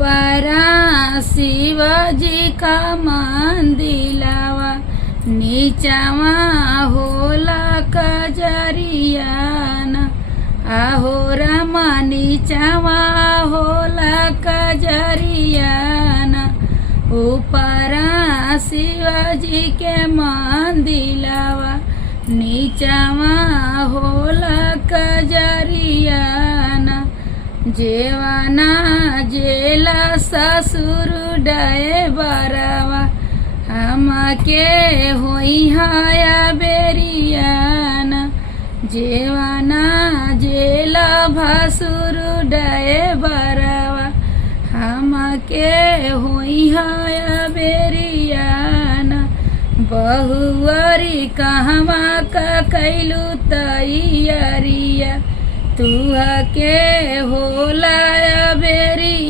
ऊपरा शिवजी का मंदिलवा नीचवा होला कजरियाना आहो रामा नीचवा होला कजरियाना ऊपरा शिवजी के मंदिलवा नीचवा होला कजरियाना जेवाना जेला ससुर ड्राइवरवा हमके होई हाया बेरियाना जेवाना जेला भसुर ड्राइवरवा हमके होई हाया बेरियाना बहुअरी कहवा का कैलू तैयारिया तुहा के होला बेरिया।